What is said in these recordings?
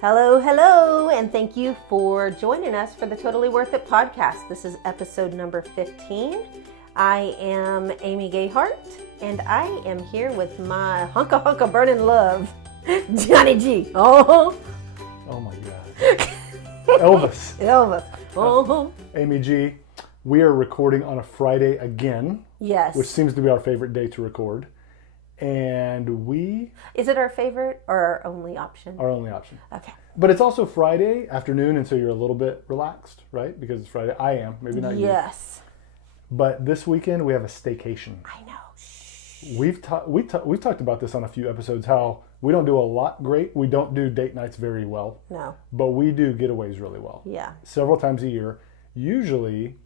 Hello, hello, and thank you for joining us for the Totally Worth It podcast. This is episode number 15. I am Amy Gayhart, and I am here with my hunka burning love, Johnny G. Oh my God. Elvis. Oh. Amy G, we are recording on a Friday again. Yes. Which seems to be our favorite day to record. And Is it our favorite or our only option? Our only option. Okay. But it's also Friday afternoon, and so you're a little bit relaxed, right? Because it's Friday. I am. Maybe not you. Yes. But this weekend we have a staycation. I know. Shh. We've talked about this on a few episodes, how we don't do a lot great. We don't do date nights very well. No. But we do getaways really well. Yeah. Several times a year. Usually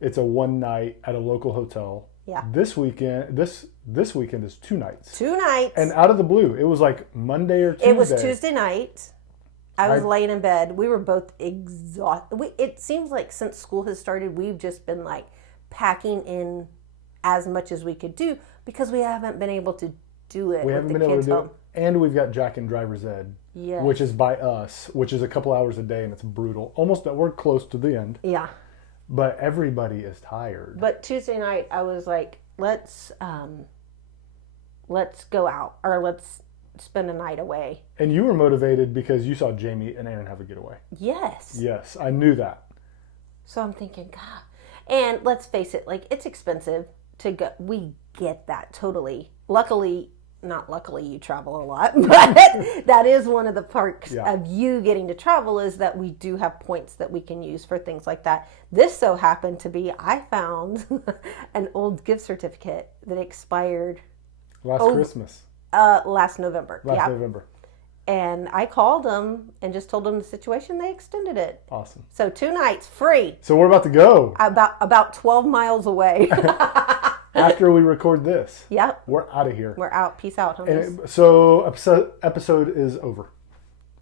it's a one night at a local hotel. Yeah. This weekend is 2 nights. 2 nights. And out of the blue, it was like Monday or Tuesday. It was Tuesday night. I was laying in bed. We were both exhausted. It seems like since school has started, we've just been like packing in as much as we could do because we haven't been able to do it. We haven't been able to do it. And we've got Jack and Driver's Ed, yes, which is by us, which is a couple hours a day, and it's brutal. We're close to the end. Yeah. But everybody is tired. But Tuesday night, I was like, let's go out, or let's spend a night away. And you were motivated because you saw Jamie and Aaron have a getaway. Yes. Yes, I knew that. So I'm thinking, God. And let's face it, like, it's expensive to go. We get that totally. Not luckily you travel a lot, but that is one of the perks of you getting to travel, is that we do have points that we can use for things like that. This so happened to be, I found an old gift certificate that expired Christmas. Last November. November. And I called them and just told them the situation. They extended it. Awesome. So 2 nights free. So we're about to go. About 12 miles away. After we record this. Yep. We're out of here. We're out. Peace out, homies. And so episode is over.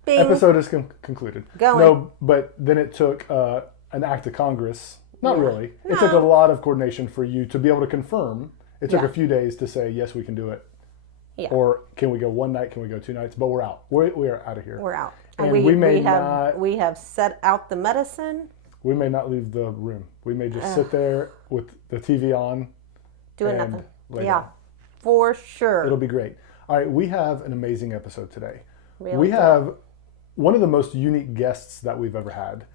Bing. Episode is concluded. Going. No, but then it took an act of Congress. Not really. No. It took a lot of coordination for you to be able to confirm. It took a few days to say, yes, we can do it. Yeah. Or can we go 1 night? Can we go 2 nights? But we're out. We are out of here. We're out. And we have set out the medicine. We may not leave the room. We may just sit there with the TV on. Doing nothing. Yeah, for sure. It'll be great. All right, we have an amazing episode today. Really we have one of the most unique guests that we've ever had.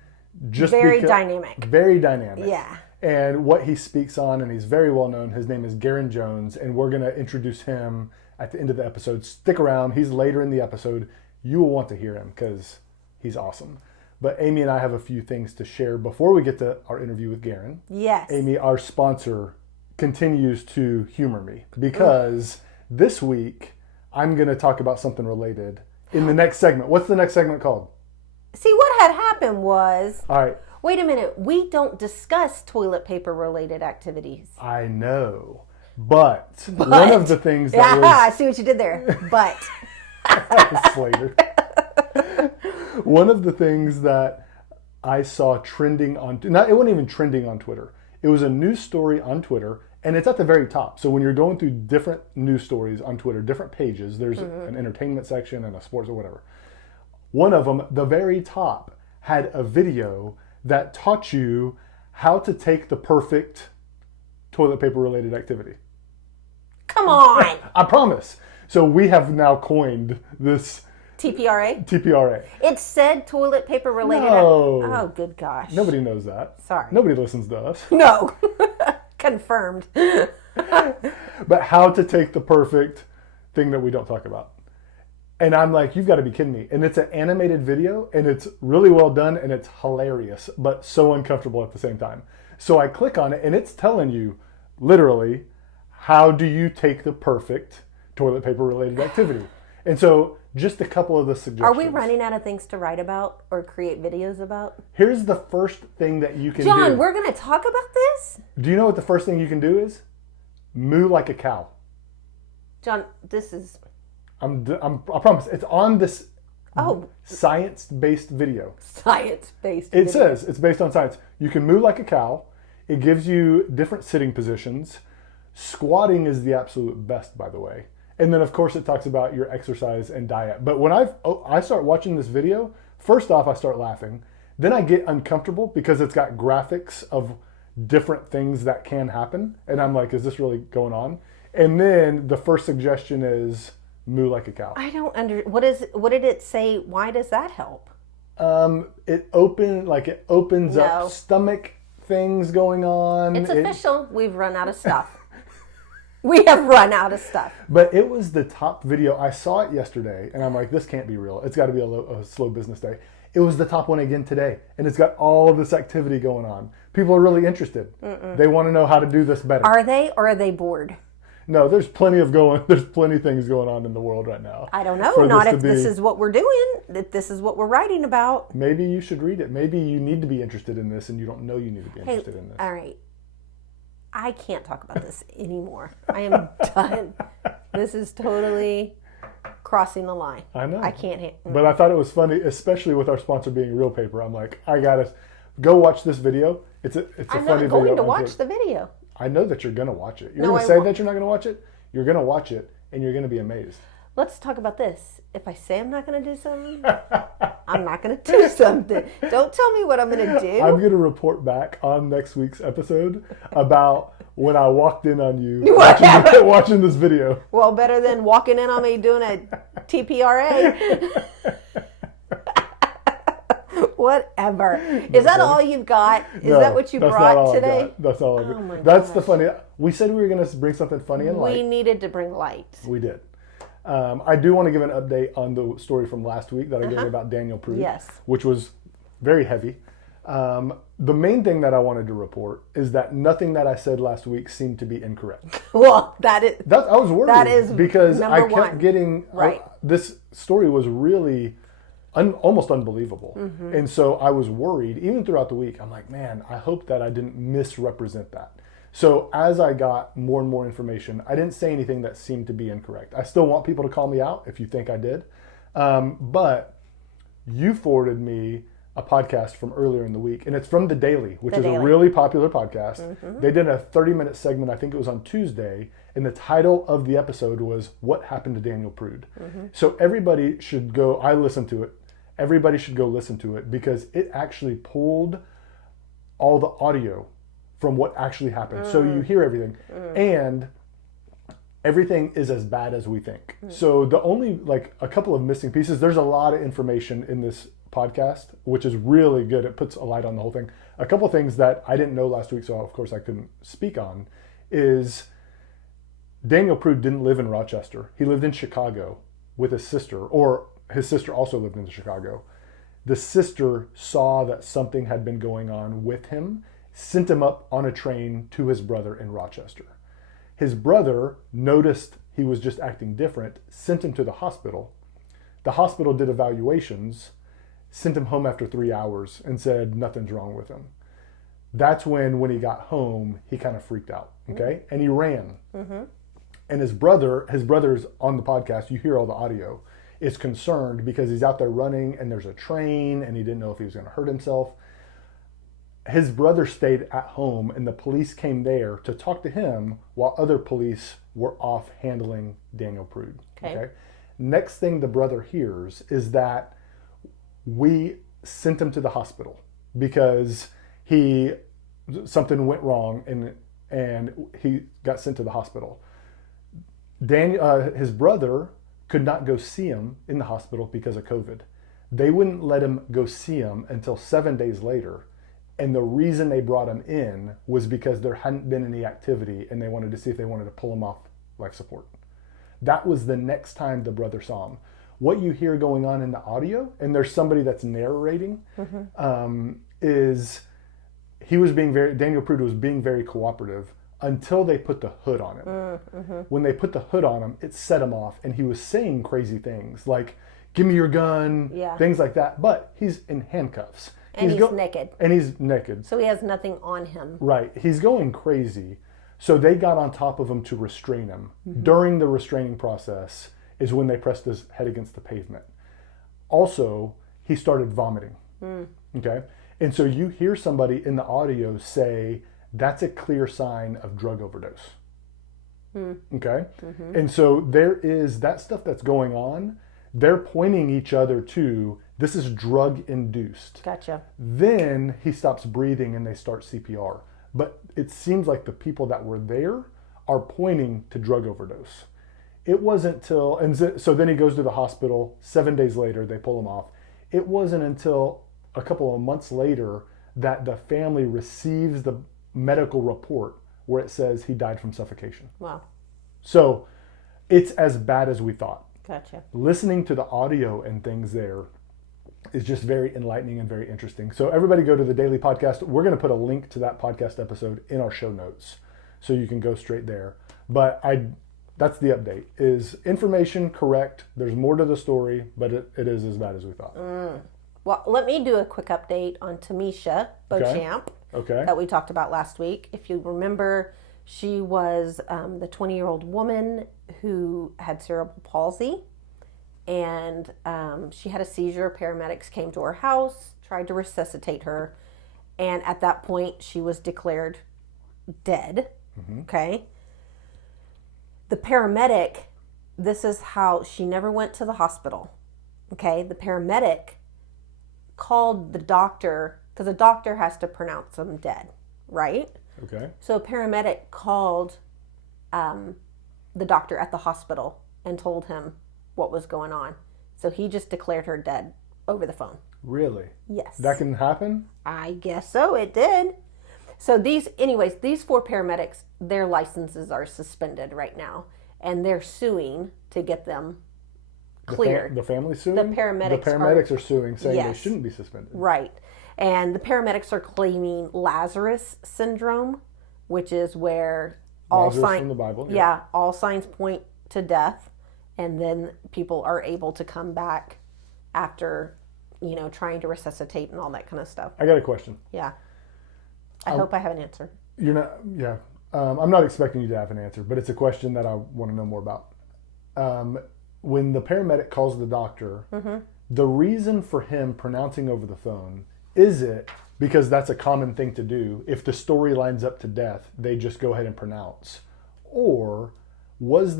Very dynamic. Very dynamic. Yeah. And what he speaks on, and he's very well known. His name is Garen Jones, and we're going to introduce him at the end of the episode. Stick around. He's later in the episode. You will want to hear him because he's awesome. But Amy and I have a few things to share before we get to our interview with Garen. Yes. Amy, our sponsor, continues to humor me because this week I'm going to talk about something related in the next segment. What's the next segment called? See, what had happened was... All right. Wait a minute. We don't discuss toilet paper related activities. I know. But one of the things that I see what you did there. But. Slater. One of the things that I saw trending on... it wasn't even trending on Twitter. It was a news story on Twitter, and it's at the very top. So when you're going through different news stories on Twitter, different pages, there's an entertainment section and a sports or whatever. One of them, the very top, had a video that taught you how to take the perfect toilet paper related activity. Come on! I promise. So we have now coined this... TPRA. It said toilet paper related. No. Oh, good gosh. Nobody knows that. Sorry. Nobody listens to us. No. Confirmed. But how to take the perfect thing that we don't talk about. And I'm like, you've got to be kidding me. And it's an animated video, and it's really well done, and it's hilarious, but so uncomfortable at the same time. So I click on it, and it's telling you, literally, how do you take the perfect toilet paper related activity? And so just a couple of the suggestions. Are we running out of things to write about or create videos about? Here's the first thing that you can do. John, we're going to talk about this? Do you know what the first thing you can do is? Moo like a cow. John, this is... I promise. It's on this science-based video. Science-based video. It says it's based on science. You can moo like a cow. It gives you different sitting positions. Squatting is the absolute best, by the way. And then, of course, it talks about your exercise and diet. But when I start watching this video, first off, I start laughing. Then I get uncomfortable because it's got graphics of different things that can happen. And I'm like, is this really going on? And then the first suggestion is moo like a cow. I don't what did it say? Why does that help? It opens up stomach things going on. It's official. We've run out of stuff. We have run out of stuff. But it was the top video. I saw it yesterday, and I'm like, this can't be real. It's got to be a slow business day. It was the top one again today, and it's got all of this activity going on. People are really interested. They want to know how to do this better. Are they, or are they bored? No, there's plenty of things going on in the world right now. I don't know. Not if this is what we're doing. If this is what we're writing about. Maybe you should read it. Maybe you need to be interested in this, and you don't know you need to be interested in this. All right. I can't talk about this anymore. I am done. This is totally crossing the line. I know. I can't. But I thought it was funny, especially with our sponsor being Real Paper. I'm like, I gotta go watch this video. It's a funny video. I'm not going to watch the video. I know that you're gonna watch it. You're gonna say that you're not gonna watch it. You're gonna watch it, and you're gonna be amazed. Let's talk about this. If I say I'm not going to do something, I'm not going to do something. Don't tell me what I'm going to do. I'm going to report back on next week's episode about when I walked in on you watching this video. Well, better than walking in on me doing a TPRA. Whatever. Is that all you've got? Is that what you brought today? That's all I've got. That's the funny. We said we were going to bring something funny and light. We needed to bring light. We did. I do want to give an update on the story from last week that I gave about Daniel Prude, which was very heavy. The main thing that I wanted to report is that nothing that I said last week seemed to be incorrect. Well, I was worried. That is because I kept one. getting right. This story was really almost unbelievable, and so I was worried even throughout the week. I'm like, man, I hope that I didn't misrepresent that. So as I got more and more information, I didn't say anything that seemed to be incorrect. I still want people to call me out if you think I did. But you forwarded me a podcast from earlier in the week, and it's from The Daily, which is a really popular podcast. They did a 30-minute segment, I think it was on Tuesday, and the title of the episode was What Happened to Daniel Prude. So everybody should go, I listened to it, everybody should go listen to it because it actually pulled all the audio from what actually happened. So you hear everything. And everything is as bad as we think. So the only, a couple of missing pieces, there's a lot of information in this podcast, which is really good. It puts a light on the whole thing. A couple of things that I didn't know last week, so of course I couldn't speak on, is Daniel Prude didn't live in Rochester. He lived in Chicago with his sister, or his sister also lived in Chicago. The sister saw that something had been going on with him, sent him up on a train to his brother in Rochester. His brother noticed he was just acting different, sent him to the hospital. The hospital did evaluations, sent him home after 3 hours and said nothing's wrong with him. That's when he got home, he kind of freaked out, okay? And he ran. And his brother's on the podcast, you hear all the audio, is concerned because he's out there running and there's a train and he didn't know if he was going to hurt himself. His brother stayed at home and the police came there to talk to him while other police were off handling Daniel Prude. Okay. Next thing the brother hears is that we sent him to the hospital because something went wrong and he got sent to the hospital. His brother could not go see him in the hospital because of COVID. They wouldn't let him go see him until 7 days later. And the reason they brought him in was because there hadn't been any activity and they wanted to see if they wanted to pull him off life support. That was the next time the brother saw him. What you hear going on in the audio, and there's somebody that's narrating, is Daniel Prude was being very cooperative until they put the hood on him. When they put the hood on him, it set him off and he was saying crazy things like, give me your gun, things like that. But he's in handcuffs. And he's naked. And he's naked. So he has nothing on him. Right. He's going crazy. So they got on top of him to restrain him. During the restraining process is when they pressed his head against the pavement. Also, he started vomiting. Okay? And so you hear somebody in the audio say, that's a clear sign of drug overdose. Okay? And so there is that stuff that's going on. They're pointing each other to this is drug induced. Gotcha. Then he stops breathing and they start CPR. But it seems like the people that were there are pointing to drug overdose. It wasn't till, and so then he goes to the hospital. 7 days later, they pull him off. It wasn't until a couple of months later that the family receives the medical report where it says he died from suffocation. Wow. So it's as bad as we thought. Gotcha. Listening to the audio and things there is just very enlightening and very interesting. So everybody go to the Daily Podcast. We're going to put a link to that podcast episode in our show notes so you can go straight there. But that's the update. Is information correct? There's more to the story, but it is as bad as we thought. Well, let me do a quick update on Tamisha Beauchamp that we talked about last week. If you remember, she was the 20-year-old woman who had cerebral palsy, and she had a seizure. Paramedics came to her house, tried to resuscitate her, and at that point, she was declared dead. Okay? The paramedic, this is how she never went to the hospital. Okay? The paramedic called the doctor, because a doctor has to pronounce them dead, right? Okay. So a paramedic called the doctor at the hospital and told him what was going on. So he just declared her dead over the phone. Really? Yes. That can happen? I guess so, it did. So these 4 paramedics, their licenses are suspended right now, and they're suing to get them cleared. The family suing? The paramedics are suing, saying Yes. they shouldn't be suspended. Right. And the paramedics are claiming Lazarus syndrome, which is where all Lazarus signs from the Bible. Yeah, all signs point to death, and then people are able to come back after, trying to resuscitate and all that kind of stuff. I got a question. Yeah. I hope I have an answer. You're not, yeah. I'm not expecting you to have an answer, but it's a question that I want to know more about. When the paramedic calls the doctor, the reason for him pronouncing over the phone, is it because that's a common thing to do? If the story lines up to death, they just go ahead and pronounce. Or were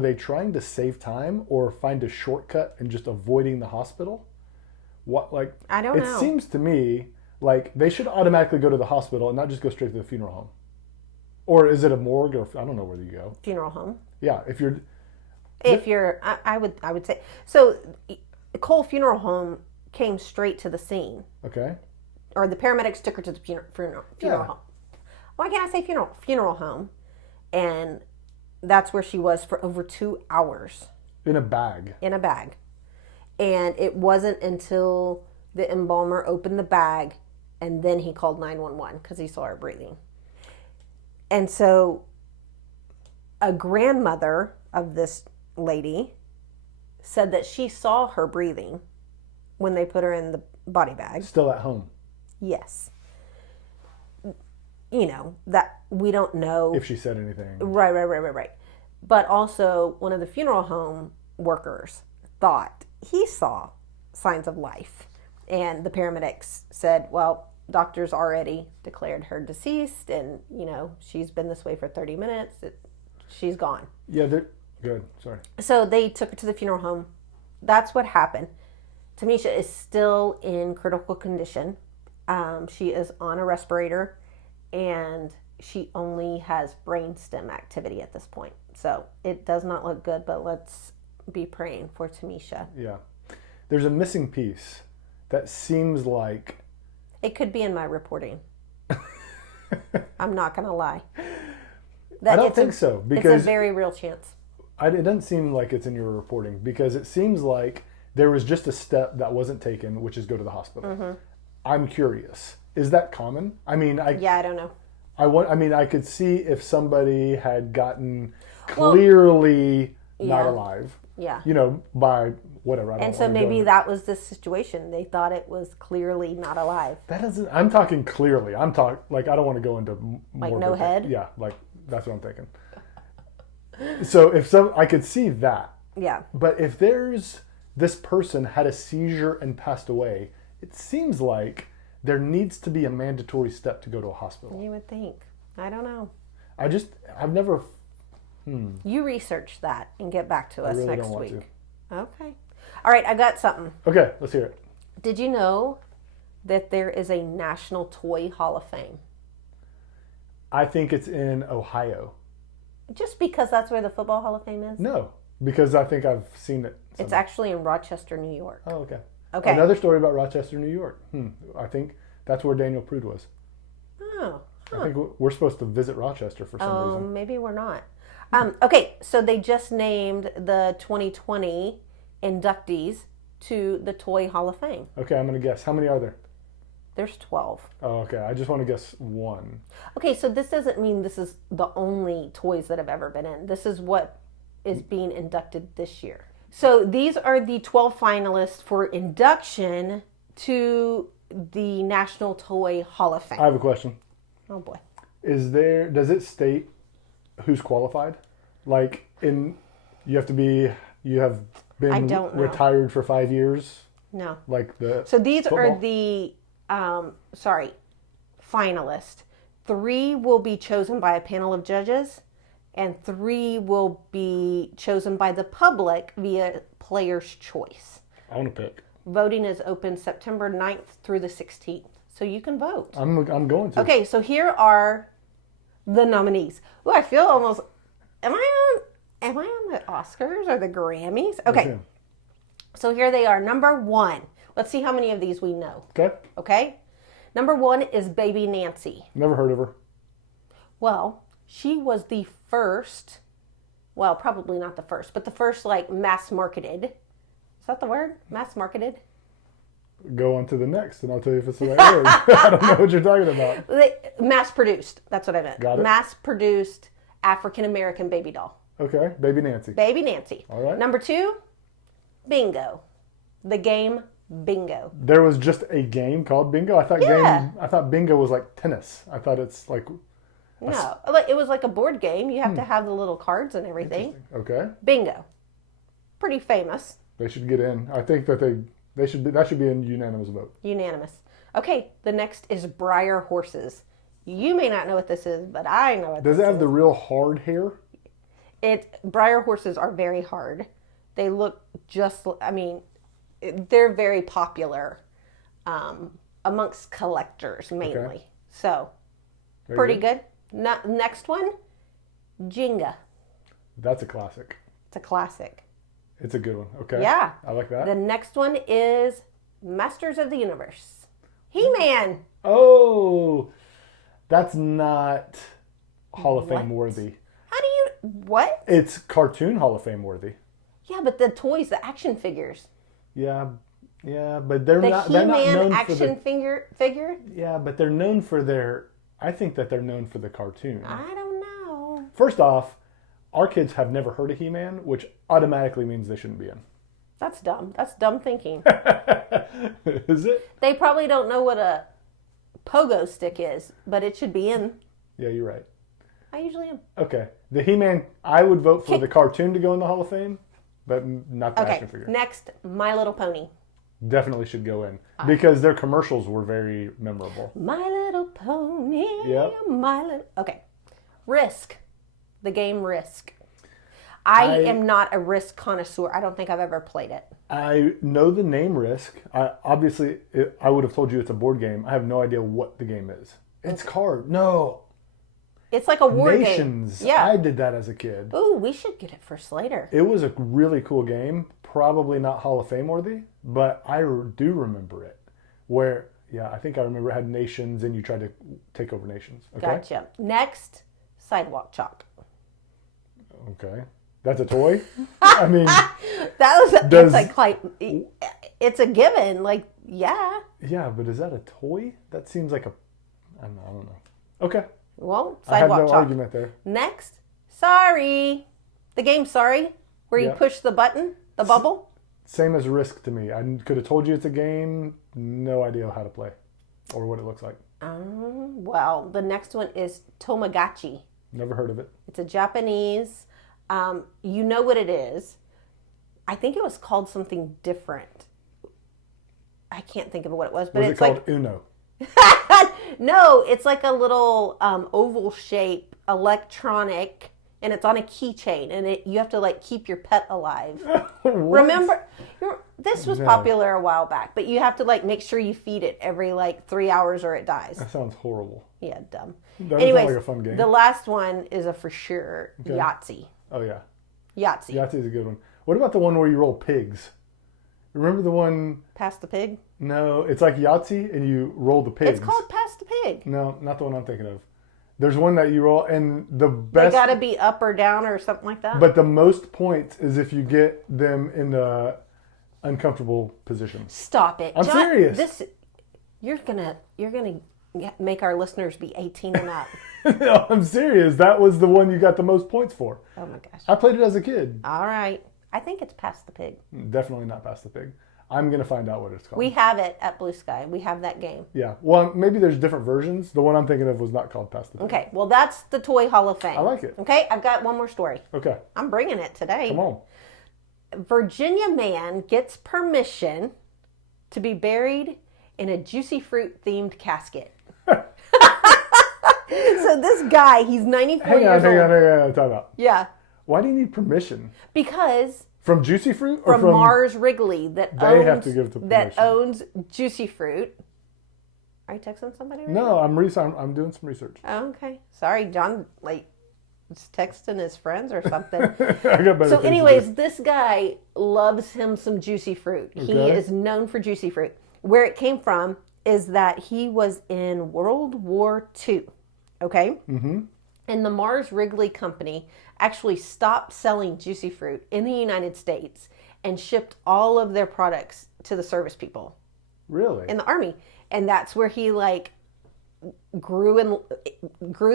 they trying to save time or find a shortcut and just avoiding the hospital? I don't know. It seems to me like they should automatically go to the hospital and not just go straight to the funeral home. Or is it a morgue, or I don't know where you go. Funeral home. Yeah, I would say so. Cole Funeral Home came straight to the scene. Okay. Or the paramedics took her to the funeral home. Why can't I say funeral home? And that's where she was for over 2 hours. In a bag. And it wasn't until the embalmer opened the bag and then he called 911 because he saw her breathing. And so a grandmother of this lady said that she saw her breathing when they put her in the body bag. Still at home. Yes. That we don't know if she said anything. Right. But also, one of the funeral home workers thought he saw signs of life. And the paramedics said, well, doctors already declared her deceased, and, she's been this way for 30 minutes. She's gone. Yeah, they're good. Sorry. So they took her to the funeral home. That's what happened. Tamisha is still in critical condition. She is on a respirator, and she only has brainstem activity at this point. So it does not look good, but let's be praying for Tamisha. Yeah. There's a missing piece that seems like... It could be in my reporting. I'm not going to lie. I don't think so. Because it's a very real chance. It doesn't seem like it's in your reporting, because it seems like there was just a step that wasn't taken, which is go to the hospital. I'm curious. Is that common? I mean, I don't know. I could see if somebody had gotten clearly not alive. Yeah. By whatever. And so maybe that was the situation. They thought it was clearly not alive. That doesn't. I'm talking clearly. I'm talking like I don't want to go into more. No head. Yeah, like that's what I'm thinking. So I could see that. Yeah. But if this person had a seizure and passed away, it seems like there needs to be a mandatory step to go to a hospital. You would think. I don't know. I've never. You research that and get back to us really next don't want week. Okay. All right, I got something. Okay, let's hear it. Did you know that there is a National Toy Hall of Fame? I think it's in Ohio. Just because that's where the Football Hall of Fame is? No, because I think I've seen it. It's actually in Rochester, New York. Oh, okay. Okay. Another story about Rochester, New York. I think that's where Daniel Prude was. Oh. I think we're supposed to visit Rochester for some reason. Maybe we're not. Okay, so they just named the 2020 inductees to the Toy Hall of Fame. Okay, I'm going to guess. How many are there? There's 12. Oh, okay. I just want to guess one. Okay, so this doesn't mean this is the only toys that have ever been in. This is what is being inducted this year. So these are the 12 finalists for induction to the National Toy Hall of Fame. I have a question. Oh boy. Does it state who's qualified? Like you have been I don't know. retired for 5 years? No. Like So these football? are the finalists. 3 will be chosen by a panel of judges, and 3 will be chosen by the public via player's choice. I want to pick. Voting is open September 9th through the 16th, so you can vote. I'm going to. Okay, so here are the nominees. Oh, I feel almost. Am I on the Oscars or the Grammys? Okay. So here they are. Number 1. Let's see how many of these we know. Okay. Okay. Number 1 is Baby Nancy. Never heard of her. Well, she was the first. Well, probably not the first, but the first mass marketed. Is that the word? Mass marketed? Go on to the next, and I'll tell you if it's the right word. I don't know what you're talking about. Mass produced. That's what I meant. Got it. Mass produced African American baby doll. Okay, Baby Nancy. Baby Nancy. All right. Number 2, Bingo. The game Bingo. There was just a game called Bingo. I thought Bingo was like tennis. I thought it's like. No, it was like a board game. You have to have the little cards and everything. Okay. Bingo. Pretty famous. They should get in. I think that that should be a unanimous vote. Unanimous. Okay, the next is Briar Horses. You may not know what this is, but I know what Does this it have is. the real hard hair? Briar horses are very hard. They look they're very popular amongst collectors mainly. Okay. So, pretty good. Next one, Jenga. That's a classic. It's a classic. It's a good one. Okay. Yeah. I like that. The next one is Masters of the Universe. He-Man. Oh, that's not Hall of Fame worthy. How do you, what? It's cartoon Hall of Fame worthy. Yeah, but the toys, the action figures. Yeah, but they're The not known action for the figure? Yeah, but they're known for I think that they're known for the cartoon. I don't know. First off, our kids have never heard of He-Man, which automatically means they shouldn't be in. That's dumb. That's dumb thinking. Is it? They probably don't know what a pogo stick is, but it should be in. Yeah, you're right. I usually am. Okay. The He-Man, I would vote for the cartoon to go in the Hall of Fame, but not the action figure. Next, My Little Pony. Definitely should go in because their commercials were very memorable. My Little Pony. Yep. Okay. Risk. The game Risk. I am not a Risk connoisseur. I don't think I've ever played it. I know the name Risk. I would have told you it's a board game. I have no idea what the game is. It's card. No. It's like a war Nations. game. Yeah. I did that as a kid. Ooh, we should get it for Slater. It was a really cool game. Probably not Hall of Fame worthy, but I do remember it. Where, I think I remember it had nations and you tried to take over nations. Okay? Gotcha. Next, Sidewalk Chalk. Okay. That's a toy? I mean... it's a given. Yeah. Yeah, but is that a toy? That seems like I don't know. Okay. Well, I have Sidewalk no Chalk. argument there. Next, Sorry. The game Sorry, where you Yeah. push the button, the bubble. Same as Risk to me. I could have told you it's a game. No idea how to play or what it looks like. Well, the next one is Tamagotchi. Never heard of it. It's a Japanese. You know what it is. I think it was called something different. I can't think of what it was, but Was it it's called Uno? No, it's like a little oval shape electronic, and it's on a keychain, and you have to like keep your pet alive. What? Remember, this was No. popular a while back, but you have to like make sure you feed it every like 3 hours or it dies. That sounds horrible. Yeah, dumb. That doesn't Anyways, sound like a fun game. the last one is a for sure Yahtzee. Oh yeah, Yahtzee. Yahtzee's a good one. What about the one where you roll pigs? Remember the one? Pass the pig. No, it's like Yahtzee, and you roll the pigs. It's called Pass the Pig. No, not the one I'm thinking of. There's one that you roll, and the They best. got to be up or down or something like that. But the most points is if you get them in the uncomfortable position. Stop it. I'm serious. You're gonna make our listeners be 18 and up. No, I'm serious. That was the one you got the most points for. Oh my gosh. I played it as a kid. All right. I think it's Pass the Pig. Definitely not Pass the Pig. I'm going to find out what it's called. We have it at Blue Sky. We have that game. Yeah. Well, maybe there's different versions. The one I'm thinking of was not called Pass the Pig. Okay. Well, that's the Toy Hall of Fame. I like it. Okay. I've got one more story. Okay. I'm bringing it today. Come on. Virginia man gets permission to be buried in a juicy fruit themed casket. So this guy, he's 94 Hang years old. on. Time out. Yeah. Why do you need permission? Because From Juicy Fruit or from from Mars Wrigley that They owns have to give the that permission. owns Juicy Fruit. Are you texting somebody right No, I'm doing some research. now? Oh, okay. Sorry, John like was texting his friends or something. I got better So things to anyways, do. this guy loves him some Juicy Fruit. He Okay. is known for Juicy Fruit. Where it came from is that he was in World War II. Okay? Mm-hmm. And the Mars Wrigley Company actually stopped selling Juicy Fruit in the United States and shipped all of their products to the service people Really? in the Army. And that's where he like grew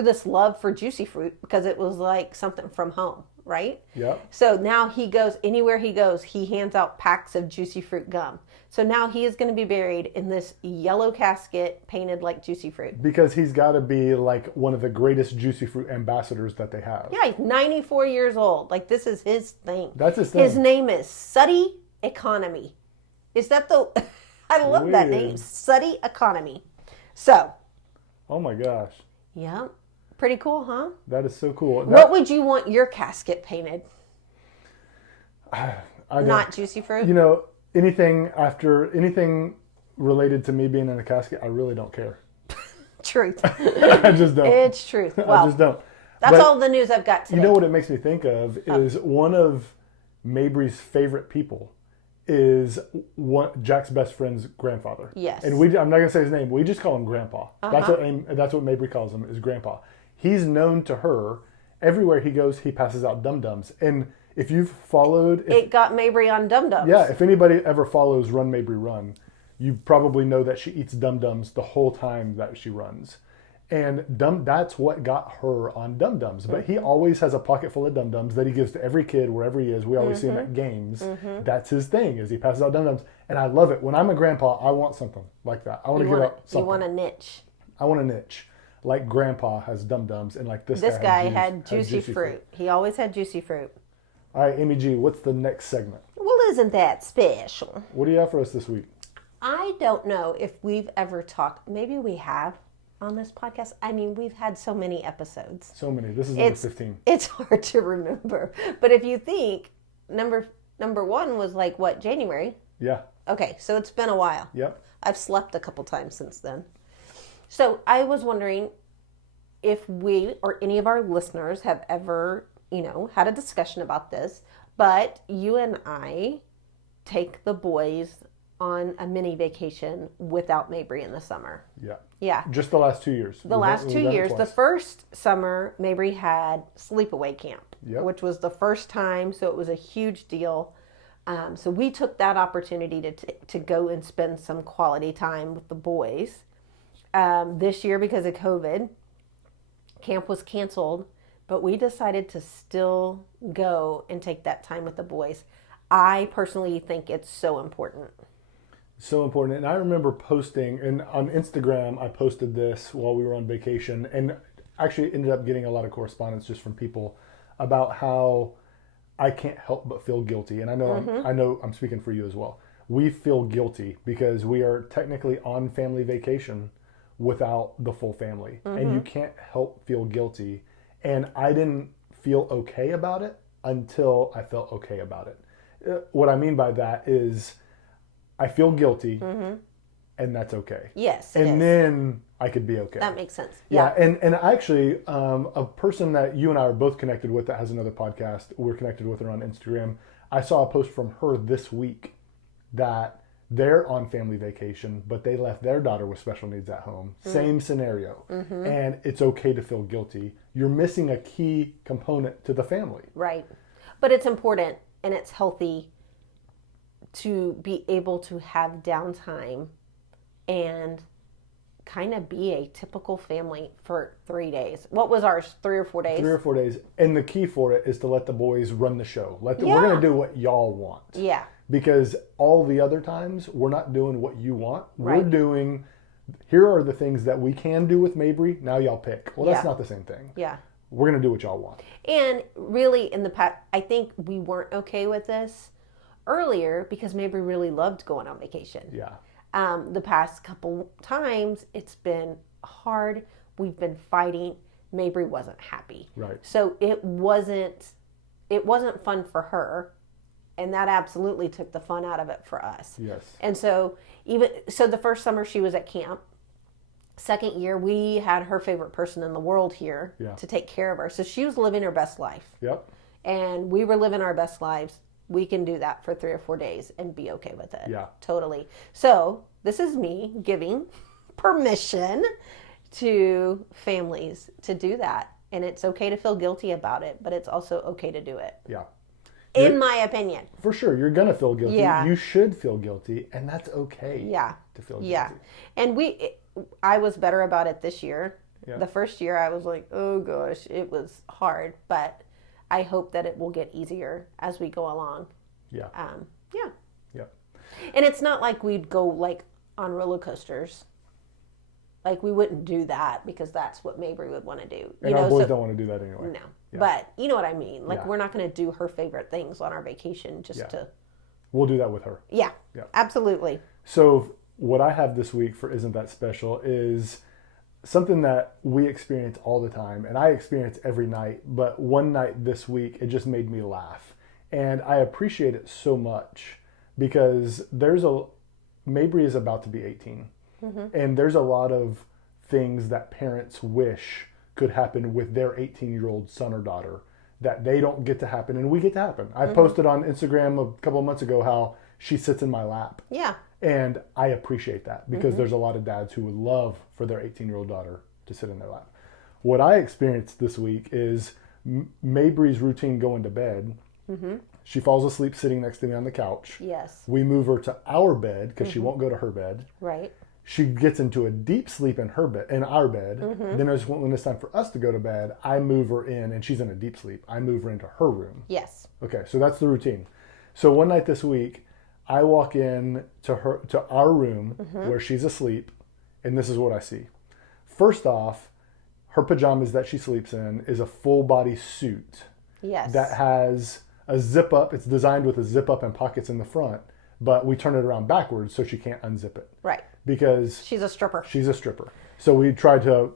this love for Juicy Fruit because it was like something from home, right? Yep. So now he goes, anywhere he goes, he hands out packs of Juicy Fruit gum. So now he is going to be buried in this yellow casket painted like Juicy Fruit. Because he's got to be like one of the greatest Juicy Fruit ambassadors that they have. Yeah, he's 94 years old. Like, this is his thing. That's his thing. His name is Suddy Economy. Is that the... I love that Weird. name. Suddy Economy. So, Oh my gosh. yeah. Pretty cool, huh? That is so cool. What would you want your casket painted? I don't- Not Juicy Fruit? You know, anything related to me being in a casket, I really don't care. Truth. I just don't. It's truth. I Well, just don't. that's But all the news I've got today. You know what it makes me think of is one of Mabry's favorite people is Jack's best friend's grandfather. Yes. And I'm not gonna say his name. We just call him Grandpa. That's what Mabry calls him, is Grandpa. He's known to her everywhere he goes. He passes out Dum Dums, and if you've followed, It got Mabry on Dum Dums. yeah, if anybody ever follows Run Mabry Run, you probably know that she eats Dum Dums the whole time that she runs. And that's what got her on Dum Dums. But he always has a pocket full of Dum Dums that he gives to every kid wherever he is. We always see him at games. That's his thing, is he passes out Dum Dums. And I love it. When I'm a grandpa, I want something like that. I want to give out You something. want a niche. I want a niche. Like Grandpa has Dum Dums, and like this Guy has had juicy fruit. He always had juicy fruit. All right, Amy G, what's the next segment? Well, isn't that special? What do you have for us this week? I don't know if we've ever talked. Maybe we have on this podcast. I mean, we've had so many episodes. So many. This is number 15. It's hard to remember. But if you think number one was like what, January? Yeah. Okay, so it's been a while. Yep. I've slept a couple times since then. So I was wondering if we or any of our listeners have ever, had a discussion about this, but you and I take the boys on a mini vacation without Mabry in the summer. Yeah. Yeah. Just the last 2 years. The last 2 years. The first summer, Mabry had sleepaway camp, Yep. which was the first time, so it was a huge deal. So we took that opportunity to go and spend some quality time with the boys. This year, because of COVID, camp was canceled, but we decided to still go and take that time with the boys. I personally think it's so important. So important. And I remember posting, and on Instagram, I posted this while we were on vacation, and actually ended up getting a lot of correspondence just from people about how I can't help but feel guilty. And I know I'm speaking for you as well. We feel guilty because we are technically on family vacation without the full family. And you can't help feel guilty And I didn't feel okay about it until I felt okay about it. What I mean by that is I feel guilty, and that's okay. Yes, it and is. then I could be okay. That makes sense. Yeah, and actually, a person that you and I are both connected with that has another podcast, we're connected with her on Instagram. I saw a post from her this week that they're on family vacation, but they left their daughter with special needs at home. Same scenario. And it's okay to feel guilty. You're missing a key component to the family. Right. But it's important and it's healthy to be able to have downtime and kind of be a typical family for 3 days. What was ours? 3 or 4 days? 3 or 4 days. And the key for it is to let the boys run the show. We're going to do what y'all want. Yeah. Because all the other times, we're not doing what you want. Right. We're doing, here are the things that we can do with Mabry. Now y'all pick. Well, that's not the same thing. Yeah. We're going to do what y'all want. And really, in the past, I think we weren't okay with this earlier because Mabry really loved going on vacation. Yeah. The past couple times, it's been hard. We've been fighting. Mabry wasn't happy. Right. So it wasn't fun for her. And that absolutely took the fun out of it for us. Yes. And so the first summer she was at camp. Second year, we had her favorite person in the world here to take care of her. So she was living her best life. Yep. And we were living our best lives. We can do that for 3 or 4 days and be okay with it. Yeah. Totally. So this is me giving permission to families to do that. And it's okay to feel guilty about it, but it's also okay to do it. Yeah. In my opinion. For sure. You're going to feel guilty. Yeah. You should feel guilty. And that's okay. Yeah. To feel guilty. Yeah. And I was better about it this year. Yeah. The first year I was like, oh gosh, it was hard. But I hope that it will get easier as we go along. Yeah. Yeah. Yeah. And it's not like we'd go like on roller coasters. Like we wouldn't do that because that's what Mabry would want to do. And our boys don't want to do that anyway. No. Yeah. But you know what I mean? Like Yeah. we're not going to do her favorite things on our vacation just to. We'll do that with her. Yeah. Yeah. Absolutely. So what I have this week for Isn't That Special is something that we experience all the time. And I experience every night. But one night this week, it just made me laugh. And I appreciate it so much because Mabry is about to be 18. And there's a lot of things that parents wish could happen with their 18-year-old son or daughter that they don't get to happen and we get to happen. I posted on Instagram a couple of months ago how she sits in my lap. Yeah. And I appreciate that because there's a lot of dads who would love for their 18-year-old daughter to sit in their lap. What I experienced this week is Mabry's routine going to bed. She falls asleep sitting next to me on the couch. Yes. We move her to our bed because she won't go to her bed. Right. She gets into a deep sleep in our bed. Then when it's time for us to go to bed, I move her in, and she's in a deep sleep. I move her into her room. Yes. Okay, so that's the routine. So one night this week, I walk in to our room where she's asleep, and this is what I see. First off, her pajamas that she sleeps in is a full body suit. Yes. That has a zip up. It's designed with a zip up and pockets in the front, but we turn it around backwards so she can't unzip it. Right. Because she's a stripper. She's a stripper. So we tried to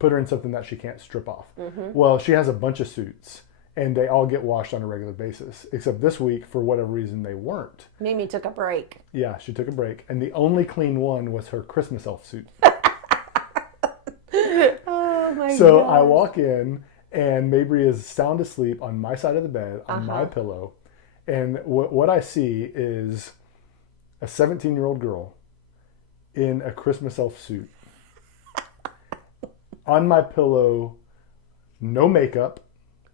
put her in something that she can't strip off. Well, she has a bunch of suits, and they all get washed on a regular basis. Except this week, for whatever reason, they weren't. Mimi took a break. Yeah, she took a break. And the only clean one was her Christmas elf suit. Oh, my God. So I walk in, and Mabry is sound asleep on my side of the bed, on my pillow. And what I see is a 17-year-old girl in a Christmas elf suit. On my pillow, no makeup.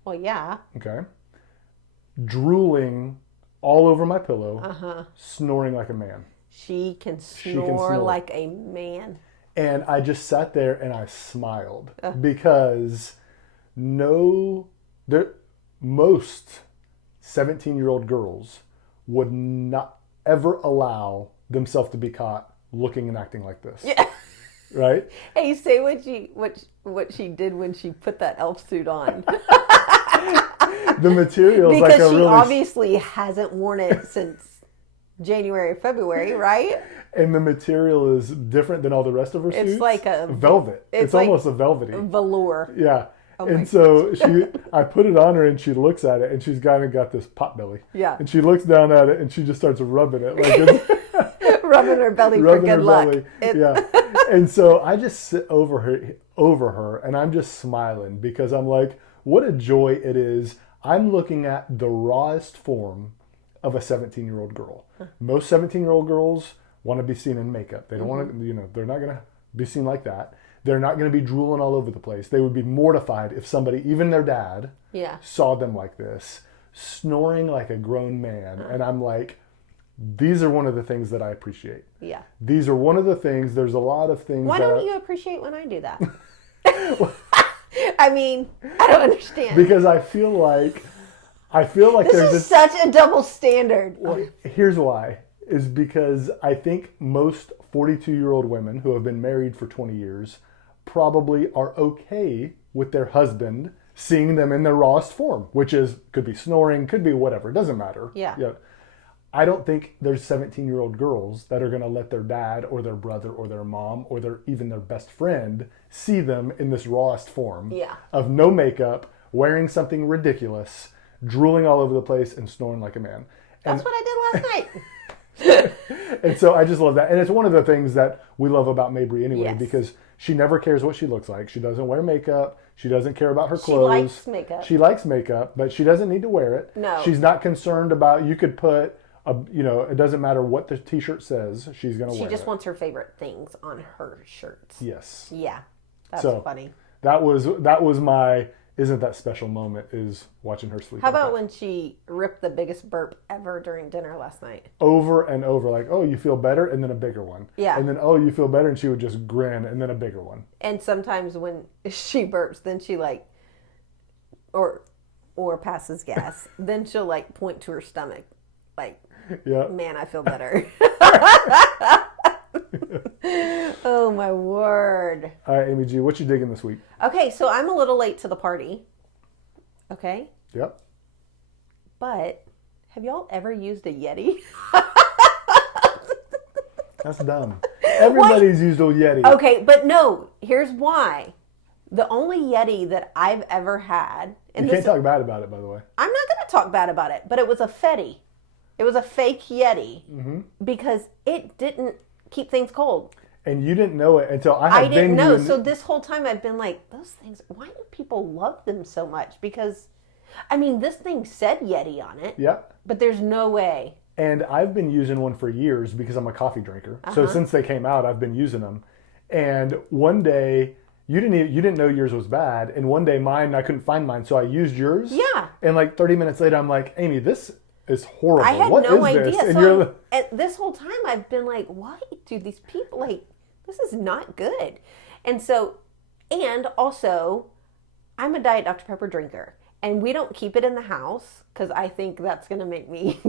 Well, yeah. Okay. Drooling all over my pillow, snoring like a man. She can snore like a man. And I just sat there and I smiled because most 17-year-old girls would not ever allow themselves to be caught looking and acting like this. Yeah. Right? Hey, say what she did when she put that elf suit on. The material is like a because she really... obviously hasn't worn it since January, February, right? And the material is different than all the rest of her suits. It's like a velvet. It's like almost a velvety. velour. Yeah. And so I put it on her and she looks at it and she's kind of got this pot belly. Yeah. And she looks down at it and she just starts rubbing it. Like it's, rubbing her belly for good luck. Yeah. And so I just sit over her and I'm just smiling because I'm like, what a joy it is. I'm looking at the rawest form of a 17-year-old girl. Most 17-year-old girls want to be seen in makeup. They don't want to, they're not going to be seen like that. They're not going to be drooling all over the place. They would be mortified if somebody, even their dad, saw them like this, snoring like a grown man. And I'm like, these are one of the things that I appreciate. Yeah. These are one of the things, there's a lot of things. Why don't you appreciate when I do that? I mean, I don't understand. Because I feel like this is such a double standard. Well, here's why. Is because I think most 42-year-old women who have been married for 20 years probably are okay with their husband seeing them in their rawest form, which could be snoring, could be whatever, it doesn't matter. Yeah. I don't think there's 17-year-old girls that are going to let their dad or their brother or their mom or even their best friend see them in this rawest form of no makeup, wearing something ridiculous, drooling all over the place, and snoring like a man. That's what I did last night. And so I just love that. And it's one of the things that we love about Mabry anyway, because she never cares what she looks like. She doesn't wear makeup. She doesn't care about her clothes. She likes makeup. She likes makeup, but she doesn't need to wear it. No. She's not concerned about, you could put, it doesn't matter what the t-shirt says, she's going to wear it. She just wants her favorite things on her shirts. Yes. Yeah. That's funny. That was my... Isn't that special moment is watching her sleep. How about when she ripped the biggest burp ever during dinner last night? Over and over, like, oh, you feel better? And then a bigger one. Yeah. And then, oh, you feel better? And she would just grin, and then a bigger one. And sometimes when she burps, then she or passes gas, then she'll point to her stomach. Like, man, I feel better. Oh, my word. All right, Amy G, what you digging this week? Okay, so I'm a little late to the party. Okay? Yep. But have y'all ever used a Yeti? That's dumb. Everybody's used a Yeti. Okay, but no, here's why. The only Yeti that I've ever had... And you can't talk bad about it, by the way. I'm not going to talk bad about it, but it was a Fetty. It was a fake Yeti because it didn't keep things cold. And you didn't know it until I didn't know. So this whole time I've been like, those things, why do people love them so much? Because, I mean, this thing said Yeti on it. Yep. But there's no way. And I've been using one for years because I'm a coffee drinker. So since they came out, I've been using them. And one day, you didn't know yours was bad. And one day I couldn't find mine. So I used yours. Yeah. And 30 minutes later, I'm like, Amy, this is horrible. I had what no is idea. This? So this whole time I've been like, why do these people this is not good. And so, and also, I'm a Diet Dr. Pepper drinker. And we don't keep it in the house because I think that's going to make me,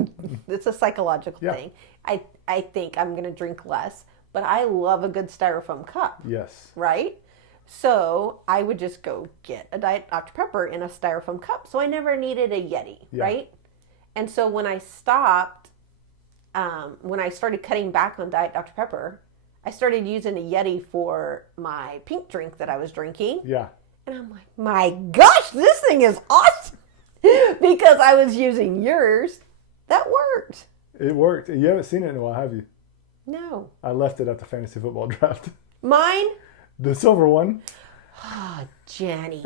it's a psychological thing. I think I'm going to drink less. But I love a good styrofoam cup. Yes. Right? So I would just go get a Diet Dr. Pepper in a styrofoam cup. So I never needed a Yeti, right? And so when I stopped, when I started cutting back on Diet Dr. Pepper, I started using a Yeti for my pink drink that I was drinking. Yeah. And I'm like, my gosh, this thing is awesome. Because I was using yours. That worked. It worked. You haven't seen it in a while, have you? No. I left it at the fantasy football draft. Mine? The silver one. Oh, Jenny.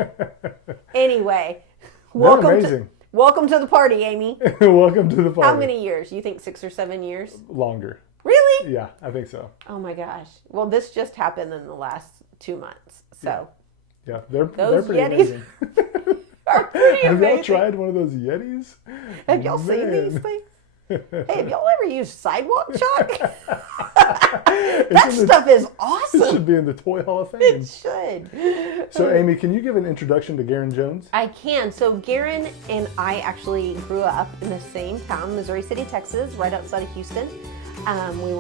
Anyway. Amazing. Welcome to the party, Amy. Welcome to the party. How many years? You think 6 or 7 years? Longer. Really? Yeah, I think so. Oh my gosh. Well, this just happened in the last 2 months. So. Yeah, they're those pretty Yetis amazing. are pretty amazing. Have y'all tried one of those Yetis? Have y'all seen these things? Hey, have y'all ever used sidewalk chalk? That stuff is awesome. It should be in the Toy Hall of Fame. It should. So, Amy, can you give an introduction to Garen Jones? I can. So, Garen and I actually grew up in the same town, Missouri City, Texas, right outside of Houston. We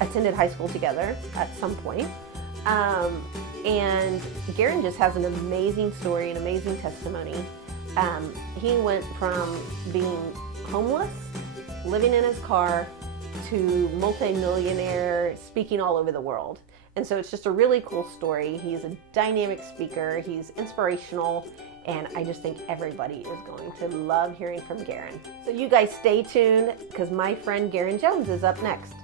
attended high school together at some point. And Garen just has an amazing story, an amazing testimony. He went from being homeless, living in his car, to multimillionaire, speaking all over the world. And so it's just a really cool story. He's a dynamic speaker. He's inspirational. And I just think everybody is going to love hearing from Garen. So you guys stay tuned because my friend Garen Jones is up next.